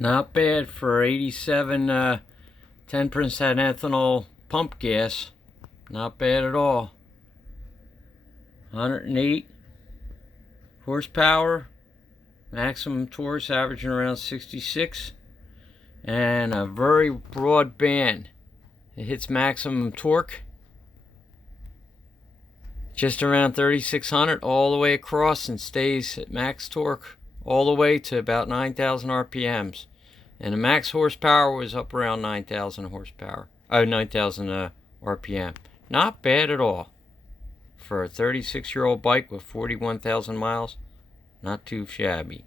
Not bad for 87 10% ethanol pump gas. Not bad at all. 108 horsepower, maximum torque averaging around 66, and a very broad band. It hits maximum torque just around 3600 all the way across, and stays at max torque all the way to about 9,000 RPMs. And the max horsepower was up around 9,000 horsepower. Oh, 9,000 RPM. Not bad at all. For a 36-year-old bike with 41,000 miles, not too shabby.